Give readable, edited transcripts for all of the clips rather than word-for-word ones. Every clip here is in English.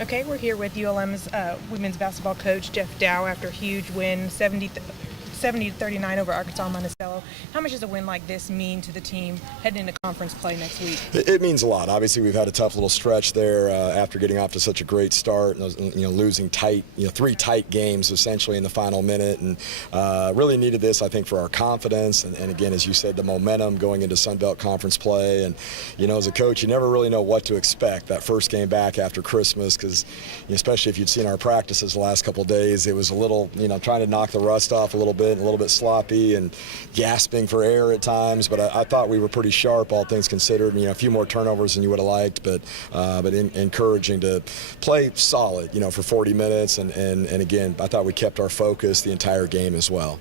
Okay, we're here with ULM's women's basketball coach, Jeff Dow, after a huge win, 70-39 over Arkansas Monticello. How much does a win like this mean to the team heading into conference play next week? It means a lot. Obviously, we've had a tough little stretch there after getting off to such a great start. Losing three tight games essentially in the final minute, and really needed this, I think, for our confidence. And again, as you said, the momentum going into Sun Belt Conference play. And as a coach, you never really know what to expect that first game back after Christmas, because especially if you'd seen our practices the last couple of days, it was a little, trying to knock the rust off a little bit. A little bit sloppy and gasping for air at times, but I thought we were pretty sharp, all things considered. A few more turnovers than you would have liked, but encouraging to play solid, for 40 minutes. And again, I thought we kept our focus the entire game as well.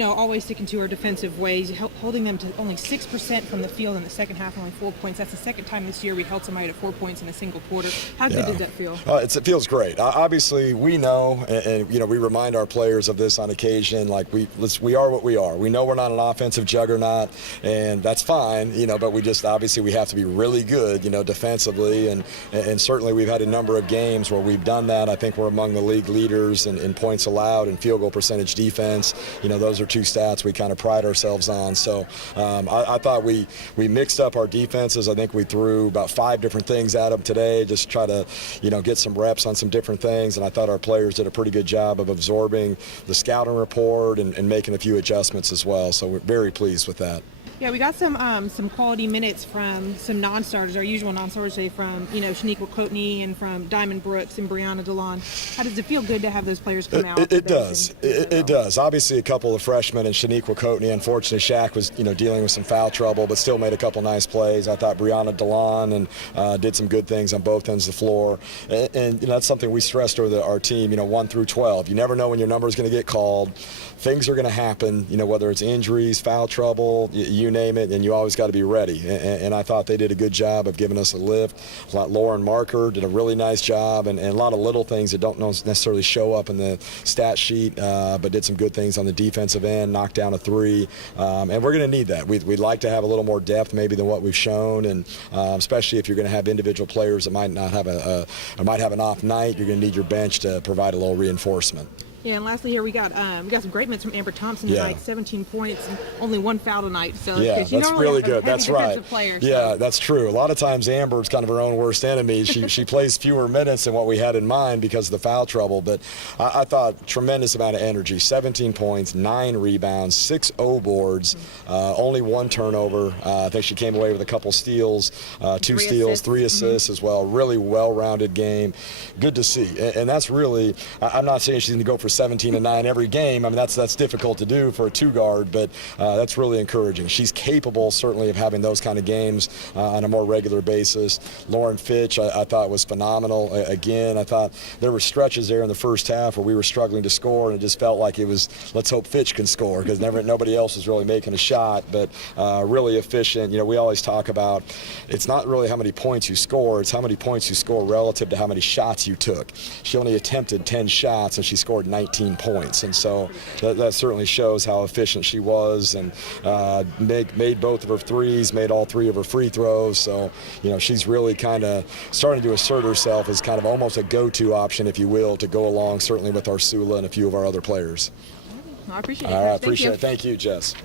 Always sticking to our defensive ways, holding them to only 6% from the field in the second half, only 4 points. That's the second time this year we held somebody to 4 points in a single quarter. How good did that feel? It feels great. Obviously, we know, and we remind our players of this on occasion. Like we are what we are. We know we're not an offensive juggernaut, and that's fine. But we just obviously we have to be really good, defensively, and certainly we've had a number of games where we've done that. I think we're among the league leaders in points allowed and field goal percentage defense. Those are two stats we kind of pride ourselves on. So I thought we mixed up our defenses. I think we threw about 5 different things at them today, just try to, get some reps on some different things. And I thought our players did a pretty good job of absorbing the scouting report and making a few adjustments as well. So we're very pleased with that. Yeah, we got some quality minutes from some non-starters, our usual non-starters today, from Shaniqua Coatney and from Diamond Brooks and Brianna DeLon. How does it feel good to have those players come out? It does. It does. Obviously, a couple of freshmen and Shaniqua Coatney. Unfortunately, Shaq was dealing with some foul trouble, but still made a couple nice plays. I thought Brianna DeLon and did some good things on both ends of the floor. And that's something we stressed over our team. 1 through 12. You never know when your number is going to get called. Things are going to happen. Whether it's injuries, foul trouble, you name it, and you always got to be ready. And I thought they did a good job of giving us a lift. Lauren Marker did a really nice job, and a lot of little things that don't necessarily show up in the stat sheet, but did some good things on the defensive end, knocked down a 3. And we're going to need that. We'd like to have a little more depth maybe than what we've shown, and especially if you're going to have individual players that might not have might have an off night, you're going to need your bench to provide a little reinforcement. Yeah, and lastly here we got some great minutes from Amber Thompson tonight, 17 points and only 1 foul tonight. So that's really good. That's right. Player, yeah, that's true. A lot of times Amber's kind of her own worst enemy. She plays fewer minutes than what we had in mind because of the foul trouble. But I thought tremendous amount of energy. 17 points, 9 rebounds, 6 O-boards, only 1 turnover. I think she came away with a couple steals, 2 steals, 3 assists as well. Really well-rounded game. Good to see. And that's really, I'm not saying she's going to go for 17 and 9 every game. I mean, that's difficult to do for a 2-guard, but that's really encouraging. She's capable, certainly, of having those kind of games on a more regular basis. Lauren Fitch, I thought, was phenomenal. Again, I thought there were stretches there in the first half where we were struggling to score, and it just felt like it was, let's hope Fitch can score, because nobody else was really making a shot, but really efficient. We always talk about it's not really how many points you score, it's how many points you score relative to how many shots you took. She only attempted 10 shots, and she scored 19 points, and so that certainly shows how efficient she was, and made both of her threes, made all 3 of her free throws. So she's really kind of starting to assert herself as kind of almost a go-to option, if you will, to go along certainly with our Sula and a few of our other players. I appreciate it. All right, appreciate it. Thank you, Jess.